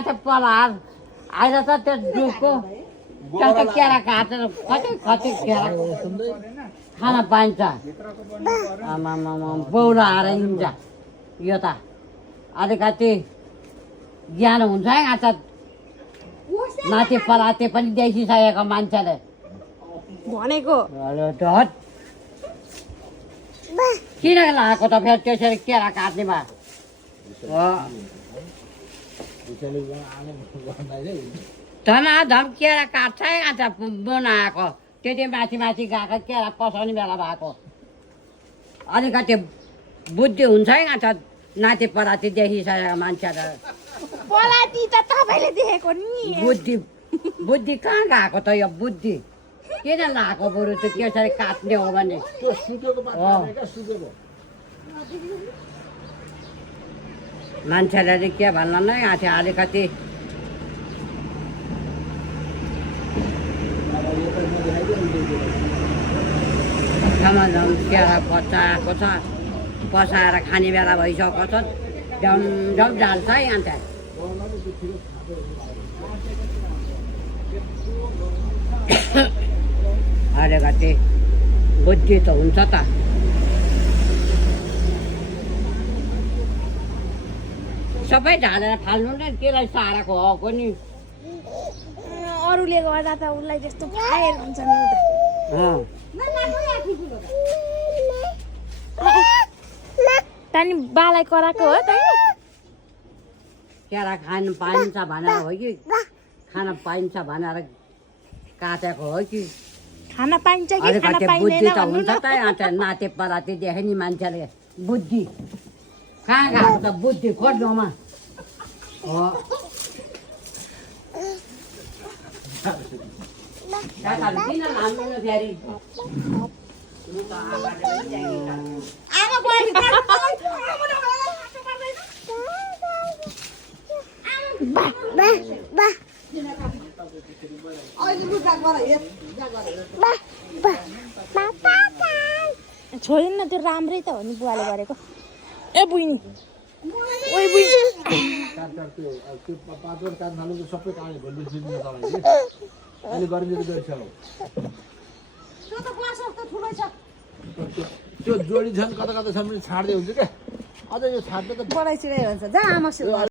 आएको पलार आएर त त्यो दुधको त्यस्तो केरा काटेर कति केरा खान पाइन्छ आमामा बौला आएर हिँड्छ यो त अलिकति ज्ञान हुन्छ है आज नाति पलाते पनि देखिसकेको मान्छेले भनेको किन लगाएको त फेरि त्यसरी केरा काट्ने भए धनाधम केरा काट्छ है आज बनाएको त्यति माथि माथि गएको केरा पसाउने बेला भएको अलिकति बुद्धि हुन्छ है आज नाति पराती देखिसकेको मान्छेले पलाती त तपाईँले देखेको नि बुद्धि कहाँ गएको त यो बुद्धि किन लगाएको बरु त त्यसरी काट्ने हो भने मान्छेले के भन्नु नै आएको थियो अलिकति झमझम केरा पचाएको छ पसाएर खाने बेला भइसकेको छ झमझम जाल्छ है अन्त अलिकति बुद्धि त हुन्छ त सबै ढालेर फाल्नु नै त्यसलाई सारेको हो पनि अरूले गर्दा त उसलाई जस्तो फायर हुन्छ नि तानी बालाई कराएको हो त केरा खानु पाइन्छ भनेर हो कि खान पाइन्छ भनेर काटेको हो कि खाना पाइन्छ कि खाना अलिकति पाइँदैन बुद्धि त हुन्छ त अन्त नाते पराते देखे नि मान्छेले बुद्धि कहाँ गएको त बुद्धि खोज्नुमा हो किन लानु फेरि छोडेन न त्यो राम्रै त हो नि बुवाले गरेको ए बुइनी ओइ बुइनी त्यो जोडी छन् कता कता छ भने छाड्दै हुन्छ क्या अझ यो छाड्दै त बढाइ चिडाइ हुन्छ जा आमा